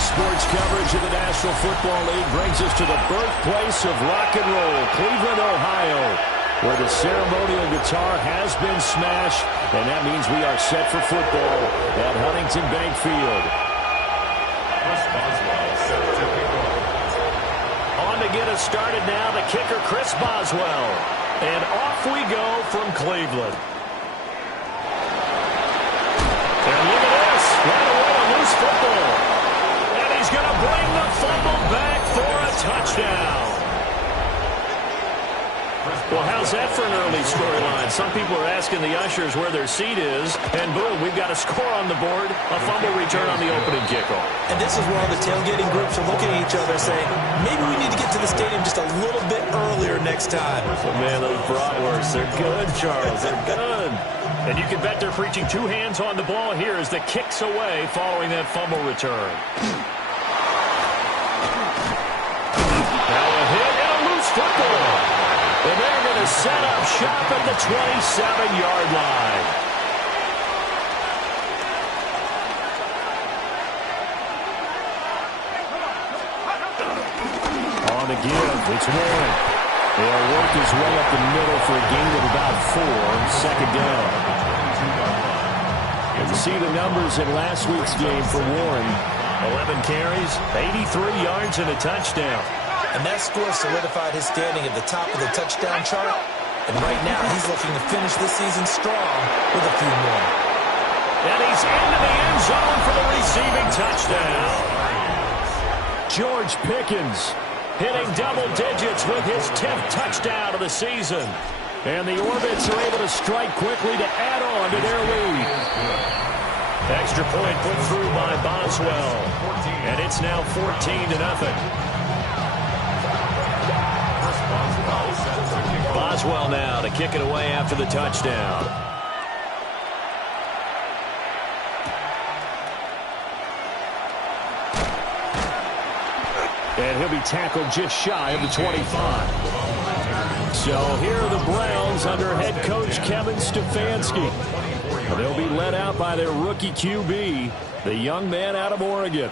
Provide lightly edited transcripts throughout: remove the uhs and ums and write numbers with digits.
Today's sports coverage of the National Football League brings us to the birthplace of rock and roll, Cleveland, Ohio, where the ceremonial guitar has been smashed, and that means we are set for football at Huntington Bank Field. Chris Boswell set to kick off. On to get us started now, the kicker, Chris Boswell. And off we go from Cleveland. And look at this, right away a loose football. And he's going to bring the fumble back for a touchdown. Well, how's that for an early storyline? Some people are asking the ushers where their seat is, and boom, we've got a score on the board, a fumble return on the opening kickoff. And this is where all the tailgating groups are looking at each other saying, maybe we need to get to the stadium just a little bit earlier next time. Oh, man, those bratwursts, they're good, Charles, they're good. And you can bet they're preaching two hands on the ball here as the kick's away following that fumble return. Now a hit and a loose football. And they're going to set up shop at the 27-yard line. On the give, it's Warren. They'll work his way up the middle for a gain of about 4, second down. You see the numbers in last week's game for Warren. 11 carries, 83 yards, and a touchdown. And that score solidified his standing at the top of the touchdown chart. And right now, he's looking to finish this season strong with a few more. And he's into the end zone for the receiving touchdown. George Pickens hitting double digits with his 10th touchdown of the season. And the Orbits are able to strike quickly to add on to their lead. Extra point put through by Boswell. And it's now 14-0. Boswell now to kick it away after the touchdown. And he'll be tackled just shy of the 25. So here are the Browns under head coach Kevin Stefanski. They'll be led out by their rookie QB, the young man out of Oregon.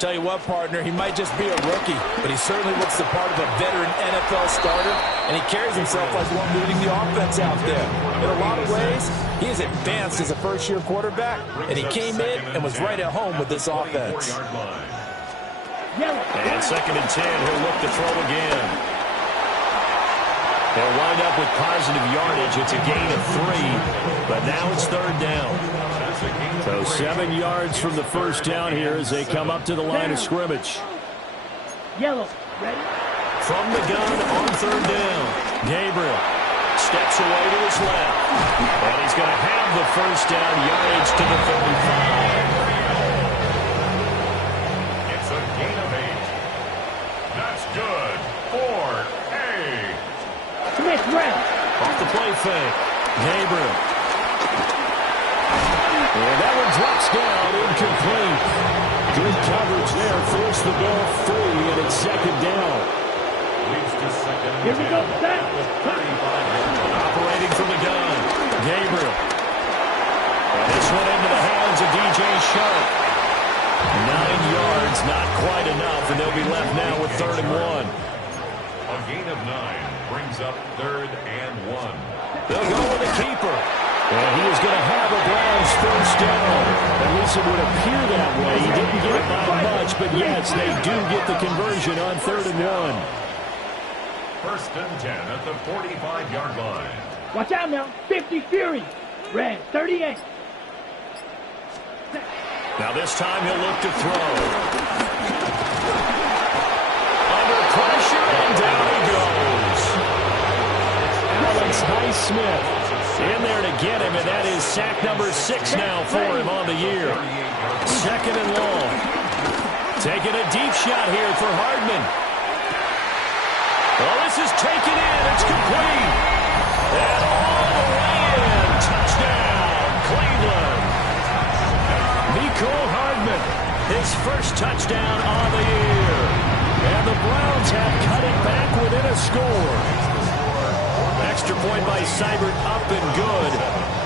Tell you what, partner, he might just be a rookie, but he certainly looks the part of a veteran NFL starter, and he carries himself like one leading the offense out there. In a lot of ways, he is advanced as a first-year quarterback, and he came in and was right at home with this offense. And 2nd and 10, he'll look to throw again. They'll wind up with positive yardage. It's a gain of 3, but now it's 3rd down. So 7 yards from the first down here as they come up to the line of scrimmage. Yellow, ready? From the gun on 3rd down, Gabriel steps away to his left. And he's going to have the first down, yardage to the 35. It's a gain of 8. That's good for 8. Smith, ready? Off the play fake, Gabriel. And that one drops down, incomplete. Good coverage there, forced the ball free, and it's 2nd down. Here we go, set. Operating from the gun, Gabriel. And this one into the hands of DJ Sharp. 9 yards, not quite enough, and they'll be left now with 3rd and 1. A gain of 9 brings up 3rd and 1. They'll go with the keeper. And he is going to have a Browns first down. At least it would appear that way. He didn't get it by much, but yes, they do get the conversion on 3rd and 1. 1st and 10 at the 45-yard line. Watch out now. 50 Fury. Red, 38. Now this time he'll look to throw. Under pressure, and down he goes. Alex Highsmith in there to get him, and that is sack number 6 now for him on the year. 2nd and long. Taking a deep shot here for Hardman. Well, this is taken in. It's complete. And all the way in. Touchdown, Cleveland. Mecole Hardman, his first touchdown on the year. And the Browns have cut it back within a score. Extra point by Seibert, up and good.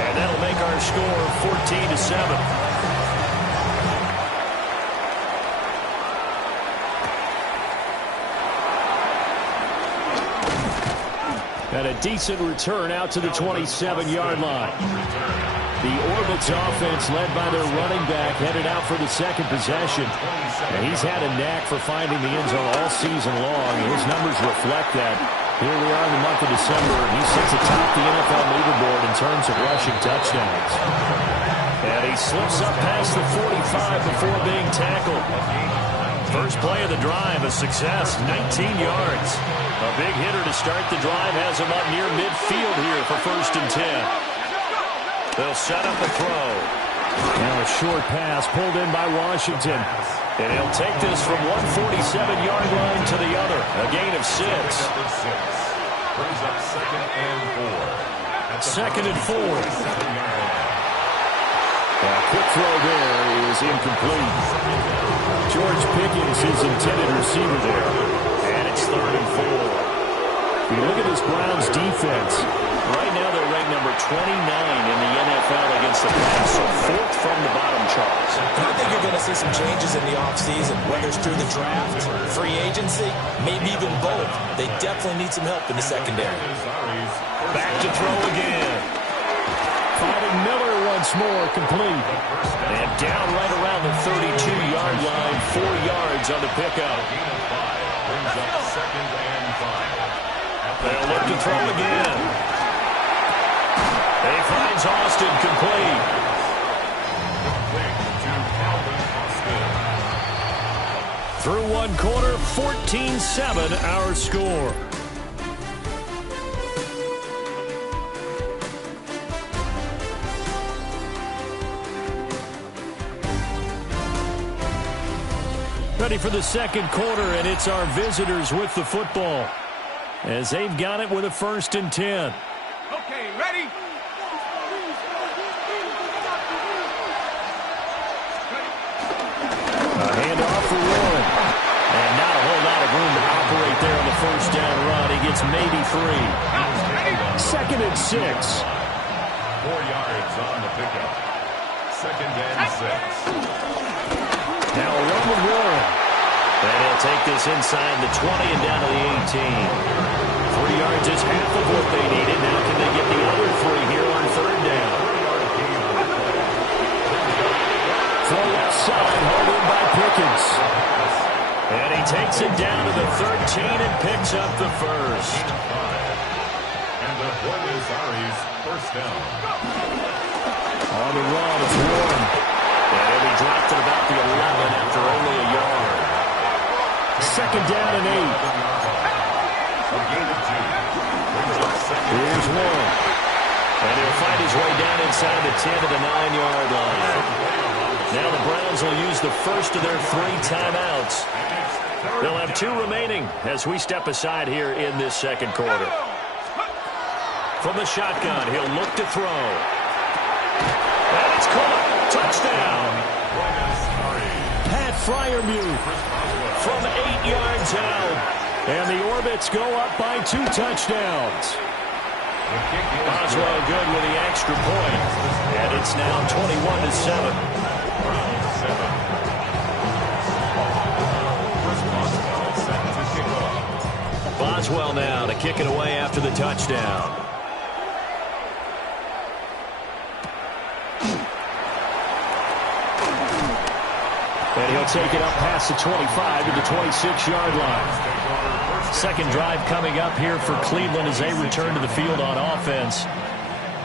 And that'll make our score 14-7. a decent return out to the 27-yard line. The Orbits offense, led by their running back, headed out for the second possession. And he's had a knack for finding the end zone all season long. His numbers reflect that. Here we are in the month of December, and he sits atop the NFL leaderboard in terms of rushing touchdowns. And he slips up past the 45 before being tackled. First play of the drive, a success, 19 yards. A big hitter to start the drive has him up near midfield here for 1st and 10. They'll set up a throw. Now a short pass pulled in by Washington. And he'll take this from 147-yard line to the other. A gain of 6. Brings up 2nd and 4. 2nd and 4. A quick throw there is incomplete. George Pickens is intended receiver there. And it's 3rd and 4. If you look at this Browns defense, right now they're ranked number 29 in the NFL against the pass, so 4th from the bottom, Charles. And I think you're going to see some changes in the offseason, whether it's through the draft, free agency, maybe even both. They definitely need some help in the secondary. Back to throw again. Finding Miller once more, complete. And down right around the 32-yard line, 4 yards on the pickup. Brings up 2nd and 5. They'll look to throw again. He finds Austin, complete. Through one quarter, 14-7 our score. Ready for the second quarter, and it's our visitors with the football, as they've got it with a 1st and 10. Okay, ready? A handoff for Warren. And not a whole lot of room to operate there on the 1st down run. He gets maybe 3. 2nd and 6. 4 yards on the pickup. 2nd and 6. Now a run with Warren. And he'll take this inside the 20 and down to the 18. 3 yards is half of what they needed. Now can they get the other 3 here on 3rd down? From left side, hauled in by Pickens. And he takes it down to the 13 and picks up the 1st. And the Buenos Aires 1st down. On the run, it's Warren. And he dropped it about the 11 after only a yard. 2nd down and 8. A gain of 2. Here's Warren. And he'll find his way down inside the 10 to the 9-yard line. Now the Browns will use the first of their 3 timeouts. They'll have 2 remaining as we step aside here in this second quarter. From the shotgun, he'll look to throw. And it's caught. Touchdown. Pat Freiermuth from 8 yards out. And the Orbits go up by 2 touchdowns. Boswell good with the extra point. And it's now 21-7. Boswell now to kick it away after the touchdown. And he'll take it up past the 25 to the 26-yard line. Second drive coming up here for Cleveland as they return to the field on offense.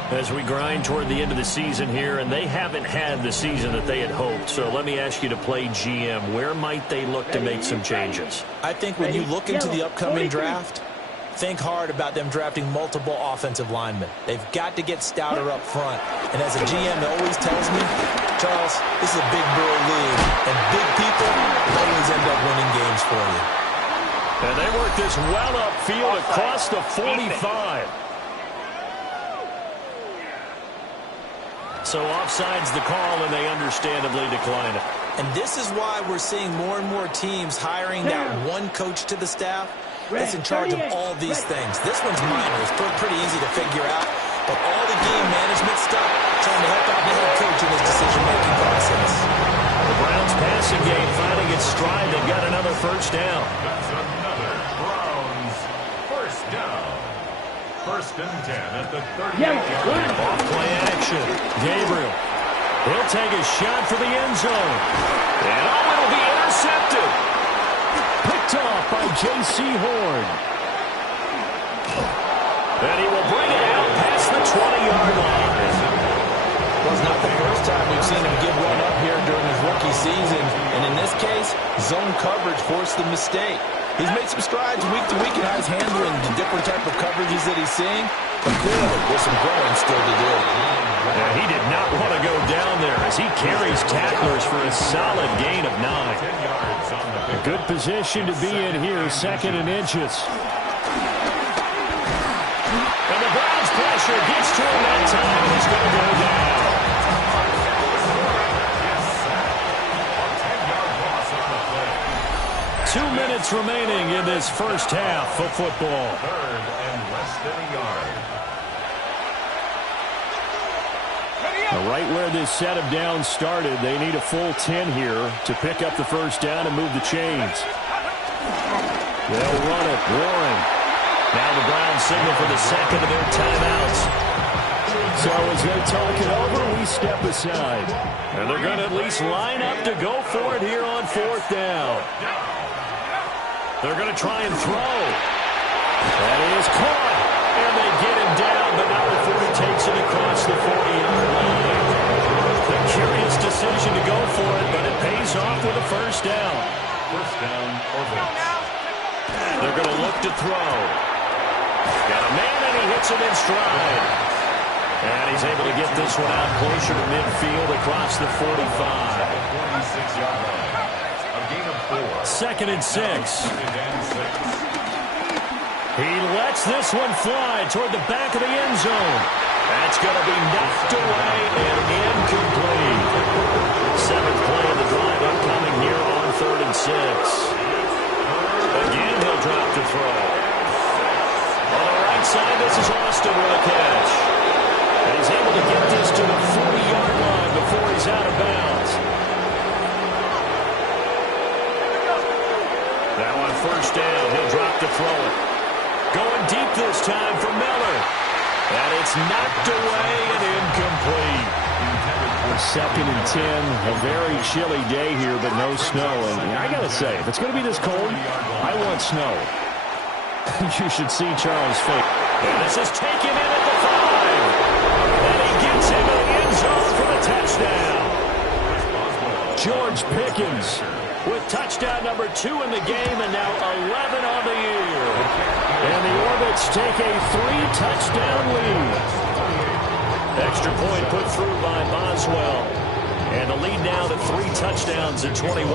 As we grind toward the end of the season here, and they haven't had the season that they had hoped. So let me ask you to play GM. Where might they look to make some changes? I think when you look into the upcoming draft, think hard about them drafting multiple offensive linemen. They've got to get stouter up front. And as a GM always tells me, Charles, this is a big boy league, and big people always end up winning games for you. And they work this well upfield across the 45. So offside's the call, and they understandably decline it. And this is why we're seeing more and more teams hiring that one coach to the staff that's in charge of all these things. This one's minor. It's pretty easy to figure out. But all the game management stuff, trying to help out the head coach in his decision-making process. The Browns passing game finding its stride. They've got another 1st down. That's another Browns 1st down. First and 10 at the 38-yard Yeah, line. Off play action. Gabriel. He'll take a shot for the end zone. And it'll be intercepted. Picked off by J.C. Horn. And he will bring it out past the 20-yard line. Well, it's not the first time we've seen him give one up here during his rookie season. And in this case, zone coverage forced the mistake. He's made some strides week to week in how he's handling the different type of coverages that he's seeing. But clearly, there's some growing still to do. Yeah, he did not want to go down there as he carries tacklers for a solid gain of 9. 10 yards on the A good position to be in here, 2nd and inches. And the Browns pressure gets to him that time, and he's going to go down. 10-yard loss on the play. 2 minutes remaining in this first half of football. 3rd and less than a yard. Right where this set of downs started, they need a full 10 here to pick up the first down and move the chains. They'll run it. Warren. Now the Browns signal for the second of their timeouts. So as they talk it over, we step aside. And they're going to at least line up to go for it here on 4th down. They're going to try and throw. That is caught. And they get him down, but now the 40 takes it across the 40-yard line. A curious decision to go for it, but it pays off with a first down. First down or less. They're going to look to throw. Got a man, and he hits him in stride. And he's able to get this one out closer to midfield across the 45. 46-yard line. A gain of 4. 2nd and 6. Second and 6. He lets this one fly toward the back of the end zone. That's going to be knocked away and incomplete. 7th play of the drive upcoming here on 3rd and 6. Again, he'll drop to throw. On the right side, this is Austin with a catch. And he's able to get this to the 40-yard line before he's out of bounds. Now on first down, he'll drop to throw it. Going deep this time for Miller. And it's knocked away and incomplete. 2nd and 10. A very chilly day here, but no snow. And I got to say, if it's going to be this cold, I want snow. You should see Charles' face. And this is taken in at the 5. And he gets into the end zone for the touchdown. George Pickens with touchdown number 2 in the game and now 11 on the year. And the Orbits take a 3-touchdown lead. Extra point put through by Boswell. And the lead now to 3 touchdowns at 21.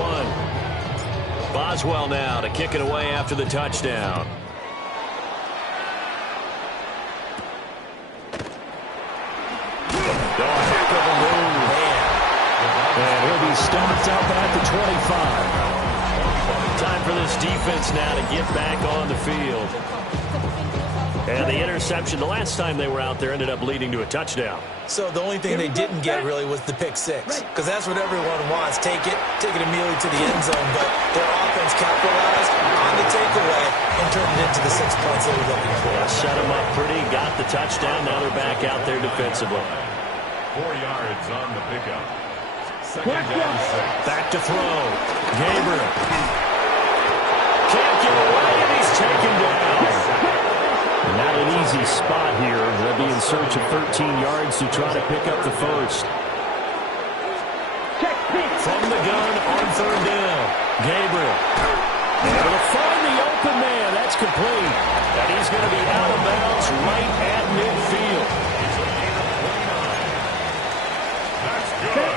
Boswell now to kick it away after the touchdown. Oh, heck of a move. And he'll be stopped up at the 25. Time for this defense now to get back on the field. And the interception, the last time they were out there, ended up leading to a touchdown. So the only thing they didn't get really was the pick 6. Because that's what everyone wants. Take it immediately to the end zone. But their offense capitalized on the takeaway and turned it into the 6 points they were looking for. Yeah, set them up pretty, got the touchdown. Now they're back out there defensively. 4 yards on the pickup. 2nd and 6. Back to throw. Gabriel. Can't get away, and he's taken down. Not an easy spot here. They'll be in search of 13 yards to try to pick up the first. From the gun on 3rd down. Gabriel. Able to find the open man. That's complete. And he's going to be out of bounds right at midfield. That's good.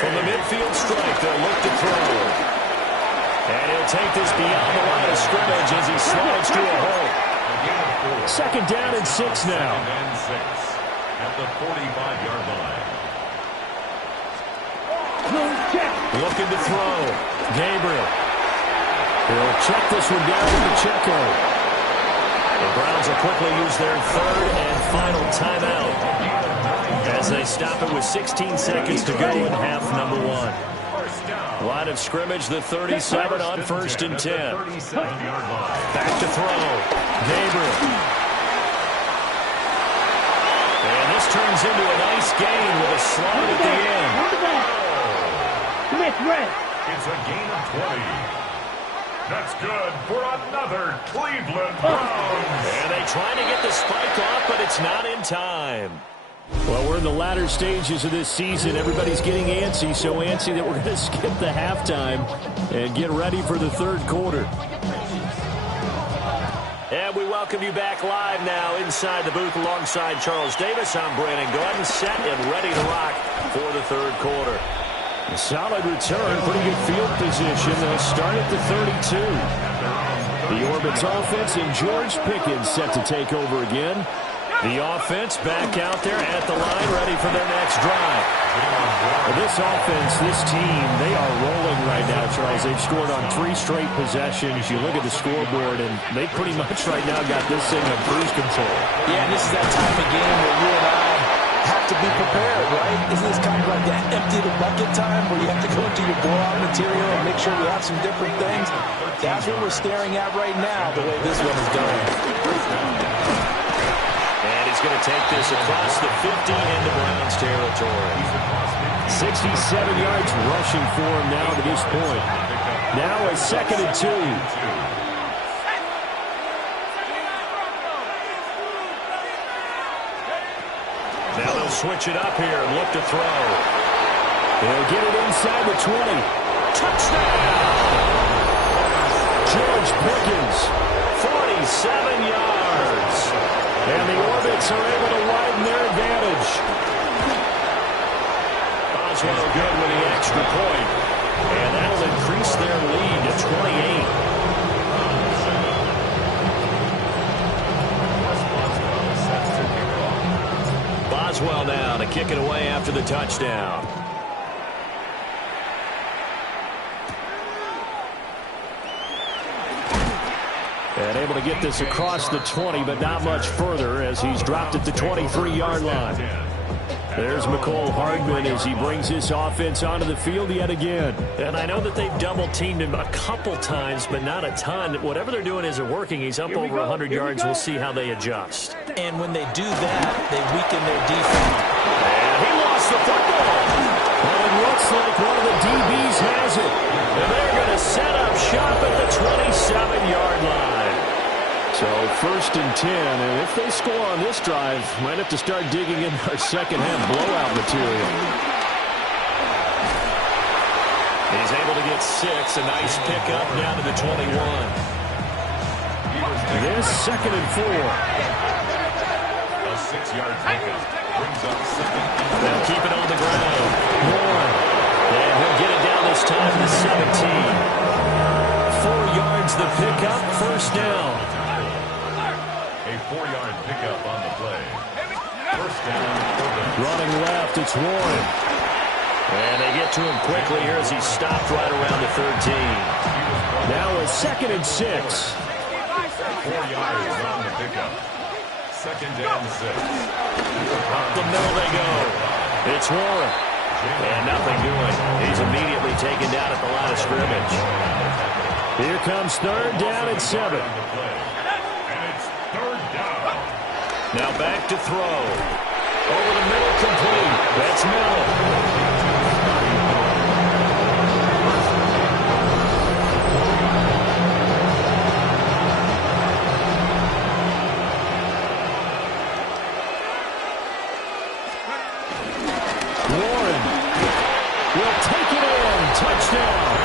From the midfield strike, they'll look to throw. And he'll take this beyond the line of scrimmage as he slides to a hole. 2nd down and 6 now. 2nd and 6 at the 45-yard line. Looking to throw. Gabriel. He'll check this one down with the Pacheco. The Browns will quickly use their 3rd and final timeout as they stop it with 16 seconds to go in half number 1. Line of scrimmage, the 37 on 1st and 10. Back to throw. Gabriel. turns into a nice gain with a slide at the end. Smith, red. It's a gain of 20. That's good for another Cleveland Browns. And they try to get the spike off, but it's not in time. Well, we're in the latter stages of this season. Everybody's getting antsy, so antsy that we're going to skip the halftime and get ready for the third quarter. And we welcome you back live now inside the booth alongside Charles Davis. I'm Brandon Gordon, set and ready to rock for the third quarter. A solid return, pretty good field position. They'll start at the 32. The Orbits offense and George Pickens set to take over again. The offense back out there at the line, ready for their next drive. This offense, this team, they are rolling right now, Charles. They've scored on 3 straight possessions. You look at the scoreboard, and they pretty much right now got this thing on cruise control. Yeah, and this is that time of game where you and I have to be prepared, right? Isn't this kind of like that empty the bucket time where you have to go into your blowout material and make sure we have some different things? That's what we're staring at right now, the way this one is going. And he's going to take this across the 50 into Browns territory. 67 yards rushing for him now to this point. Now a 2nd and 2. Now they'll switch it up here and look to throw. They'll get it inside the 20. Touchdown! George Pickens, 47 yards. And the Orbits are able to widen their advantage. Boswell good with the extra point. And that'll increase their lead to 28. Boswell now to kick it away after the touchdown. And able to get this across the 20, but not much further as he's dropped at the 23-yard line. There's McCole Hardman as he brings his offense onto the field yet again. And I know that they've double-teamed him a couple times, but not a ton. Whatever they're doing isn't working. He's up over 100 yards. We'll see how they adjust. And when they do that, they weaken their defense. And he lost the football. Well, it looks like one of the DBs has it. And they're going to set up shop at the 27-yard line. So 1st and 10, and if they score on this drive, might have to start digging in our second-half blowout material. He's able to get 6, a nice pickup down to the 21. This 2nd and 4. A 6-yard pickup brings up 2nd. They'll keep it on the ground. 1. And he'll get it down this time to 17. 4 yards the pickup, 1st down. A 4-yard pickup on the play. 1st down. Running left, it's Warren. And they get to him quickly here as he's stopped right around the 13. Now a 2nd and 6. 4 yards on the pickup. 2nd and 6. Up the middle they go. It's Warren. And nothing doing. He's immediately taken down at the line of scrimmage. Here comes 3rd down and 7. Now back to throw. Over the middle, complete. That's Miller. Warren will take it in. Touchdown.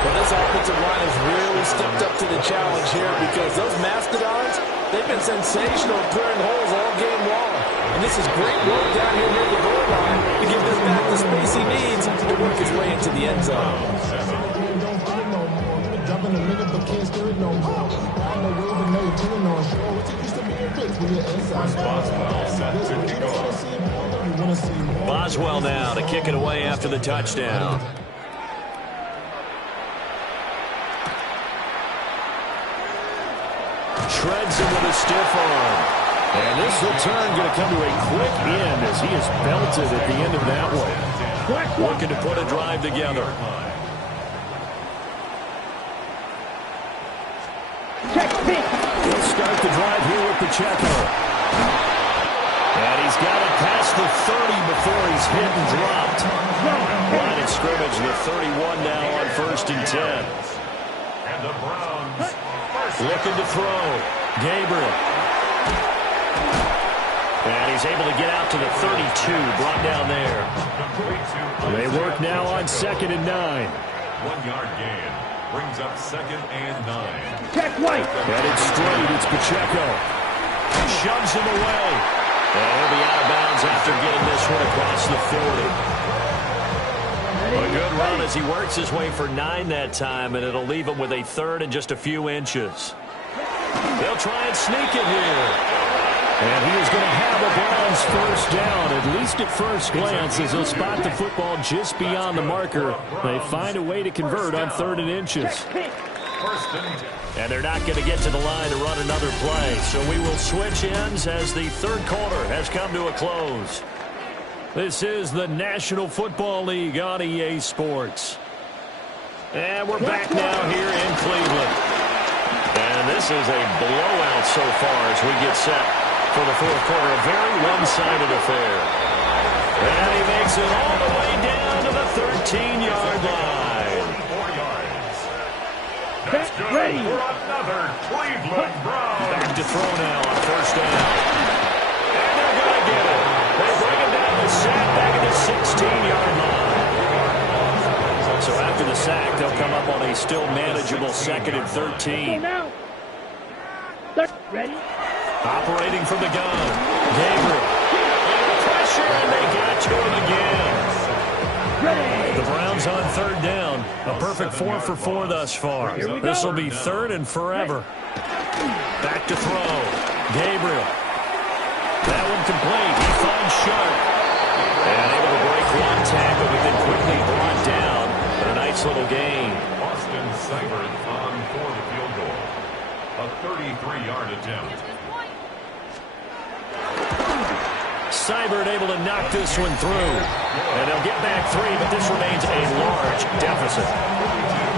Well, this offensive line has really stepped up to the challenge here because those Mastodons, they've been sensational at clearing holes all game long. And this is great work down here near the goal line to give this back the space he needs to work his way into the end zone. Boswell now to kick it away after the touchdown. Shreds him with a stiff arm. And this return going to come to a quick end as he is belted at the end of that one. Looking to put a drive together. He'll start the drive here with Pacheco. And he's he's got it past the 30 before he's hit and dropped. Line of scrimmage with 31 now on 1st and 10. And the Browns looking to throw. Gabriel. And he's able to get out to the 32, brought down there. They work now on 2nd and 9. 1-yard gain brings up 2nd and 9. Check White. Headed straight, it's Pacheco. Shoves him away. And he'll be out of bounds after getting this one across the 40. A good run as he works his way for 9 that time, and it'll leave him with a 3rd and just a few inches. They'll try and sneak it here. And he is going to have a Browns 1st down, at least at first glance, as he'll spot the football just beyond the marker. They find a way to convert on 3rd and inches. And they're not going to get to the line to run another play, so we will switch ends as the 3rd quarter has come to a close. This is the National Football League on EA Sports. And we're back now here in Cleveland. And this is a blowout so far as we get set for the 4th quarter. A very one-sided affair. And he makes it all the way down to the 13-yard line. 4 yards. That's good ready for another Cleveland Browns. Back to throw now on 1st down. And they're going to get it. They bring him down the sack back at the 16-yard line. So after the sack, they'll come up on a still manageable 2nd and 13. Ready? Operating from the gun. Gabriel. Under pressure, and they got to him again. Ready. The Browns on 3rd down. A perfect 4 for 4 thus far. This will be 3rd and forever. Back to throw. Gabriel. That one complete. He finds Sharp. And able to break one tackle, but then quickly brought down. A nice little gain. Austin Seibert on for the field goal. A 33-yard attempt. Seibert able to knock this one through. And they'll get back 3, but this remains a large deficit.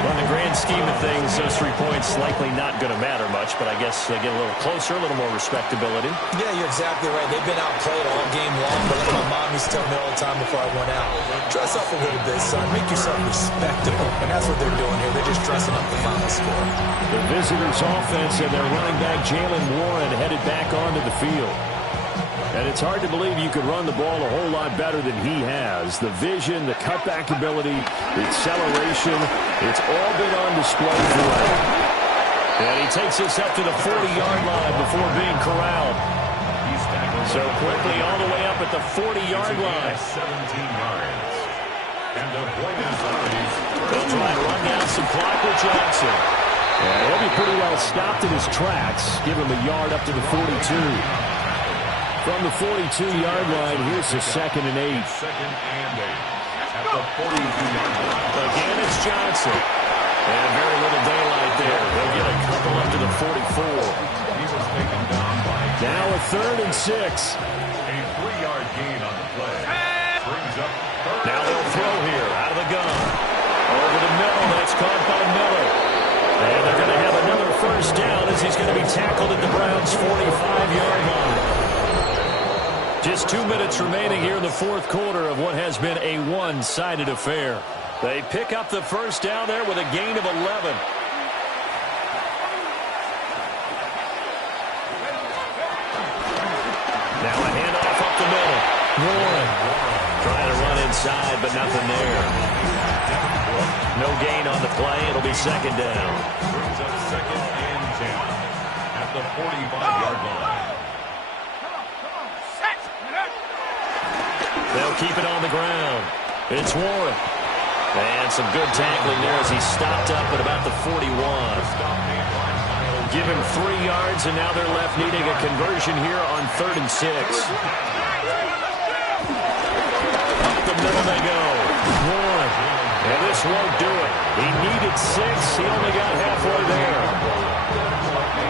On the grand scheme of things, those 3 points likely not going to matter much, but I guess they get a little closer, a little more respectability. Yeah, you're exactly right. They've been outplayed all game long, but like my mom used to tell me all the time before I went out, dress up a little bit, son. Make yourself respectable. And that's what they're doing here. They're just dressing up the final score. The visitors' offense and their running back, Jaylen Warren, headed back onto the field. And it's hard to believe you could run the ball a whole lot better than he has. The vision, the cutback ability, the acceleration, it's all been on display for him. And he takes this up to the 40-yard line before being corralled. So quickly all the way up at the 40-yard line. 17 yards. And the Buenos Aires. They'll try and run down some clock with Johnson. And he'll be pretty well stopped in his tracks. Give him a yard up to the 42. From the 42-yard line, here's the 2nd and 8. 2nd and 8. At the 42-yard line. Again, it's Johnson. And very little daylight there. They'll get a couple up to the 44. He was taken down by... Now a 3rd and 6. A 3-yard gain on the play. Brings up 3rd. Now they'll throw here out of the gun. Over the middle, that's caught by Miller. And they're going to have another 1st down as he's going to be tackled at the Browns' 45-yard line. Just 2 minutes remaining here in the 4th quarter of what has been a one-sided affair. They pick up the 1st down there with a gain of 11. Now a handoff up the middle. Warren trying to run inside, but nothing there. No gain on the play. It'll be 2nd down. Brings up 2nd and 10. At the 45-yard line. They'll keep it on the ground. It's Warren. And some good tackling there as he stopped up at about the 41. Give him 3 yards, and now they're left needing a conversion here on 3rd and 6. Up the middle they go. Warren. And this won't do it. He needed 6. He only got halfway there.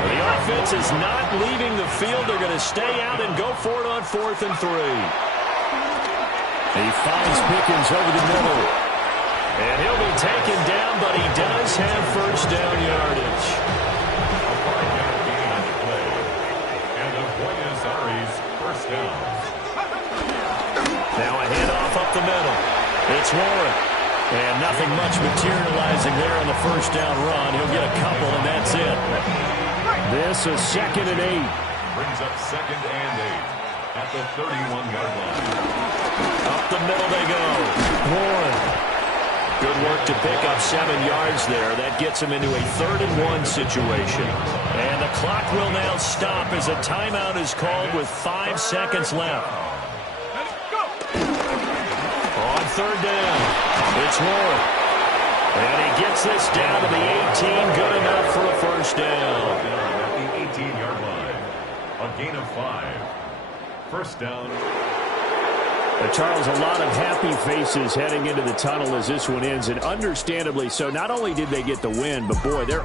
The offense is not leaving the field. They're going to stay out and go for it on 4th and 3. He finds Pickens over the middle. And he'll be taken down, but he does have 1st down yardage. A 5-yard gain on the play. And the Buenos Aires 1st down. Now a handoff up the middle. It's Warren. And nothing much materializing there on the first down run. He'll get a couple, and that's it. This is 2nd and 8. Brings up 2nd and 8 at the 31-yard line. Up the middle they go. Warren. Good work to pick up 7 yards there. That gets him into a 3rd and 1 situation. And the clock will now stop as a timeout is called with 5 seconds left. On 3rd down, it's Warren. And he gets this down to the 18, good enough for a first down. At the 18-yard line, a gain of 5. First down. Charles, a lot of happy faces heading into the tunnel as this one ends, and understandably so. Not only did they get the win, but boy, they're